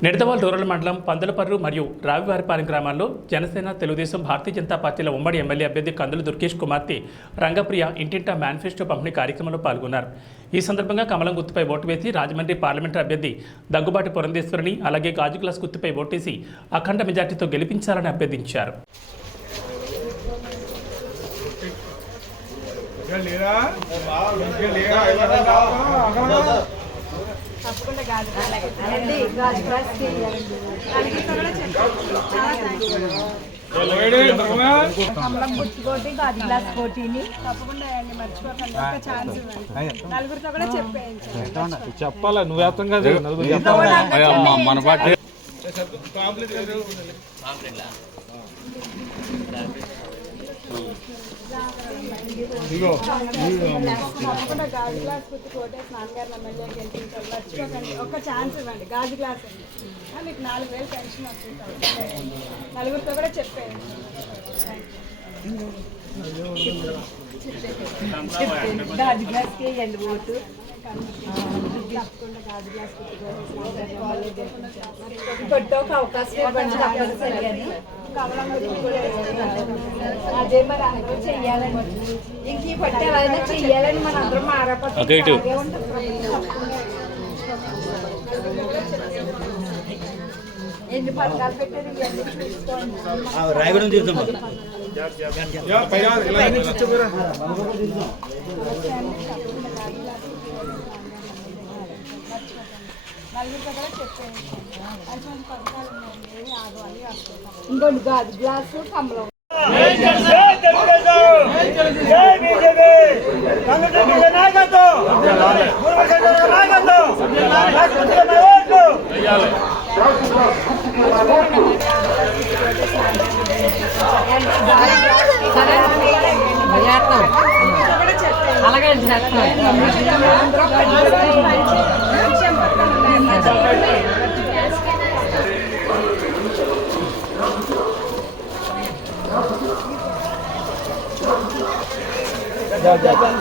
నిడదవాల్ rural మండలం పందులపర్రు మరియు రావివారిపాలెం గ్రామాల్లో జనసేన తెలుగుదేశం భారతీయ జనతా పార్టీల ఉమ్మడి ఎమ్మెల్యే అభ్యర్థి కందులు దుర్గేష్ కుమార్తె రంగప్రియ ఇంటింటా మేనిఫెస్టో పంపిణీ కార్యక్రమంలో పాల్గొన్నారు ఈ సందర్భంగా కమలం గుర్తుపై ఓటు వేసి రాజమండ్రి పార్లమెంటు అభ్యర్థి దగ్గుబాటి పురంధేశ్వరిని అలాగే గాజు గ్లాస్ గుర్తుపై ఓటేసి అఖండ మెజార్టీతో గెలిపించాలని అభ్యర్థించారు లేరా ఇంకా లేరా ఎవరన్నా అక్కడ తప్పకుండా గాజు అలాగే గాజు గ్లాస్ చేయాలండి అలాగే. కూడా చెప్పండి లేడే నవ్వా కమలం పుచ్చుకోటి గాజు గ్లాస్ పోటీని తప్పకుండా వేయండి మర్చిపోకండి. ఒక ఛాన్స్ ఇవ్వండి. నలుగురితో కూడా చెప్పేయండి. చెప్పాలా? నువ్వు వేస్తాం కదా నలుగురు చెప్పాలి? మన పార్టీ కాంప్లీట్ ఇదిగో తప్పకుండా గాజు గ్లాస్ పుచ్చుకోటే నాన్నగారు ఎమ్మెల్యే గెలిపించాలి మర్చిపోకండి ఒక ఛాన్స్ ఇవ్వండి గాజు గ్లాస్ అండి మీకు నాలుగు వేలు పెన్షన్ వస్తుంది నలుగురితో కూడా చెప్పేయండి గాజు గ్లాస్ వేయండి ఓటు తప్పకుండా అవకాశం ఇవ్వండి తప్పనిసరిగాని. కమలం గుర్తు కూడా వేస్తున్నాను. అదే మరి అందరూ చెయ్యాలండి ఇంక ఈ పట్టి ఎవరైనా చెయ్యాలని మన అందరం మారపోతే అటు ఇటు. తప్పకుండా. ఎన్ని పథకాలు ఇంకోటి గాజు గ్లాసు కమలం అలాగే Jangan, jangan.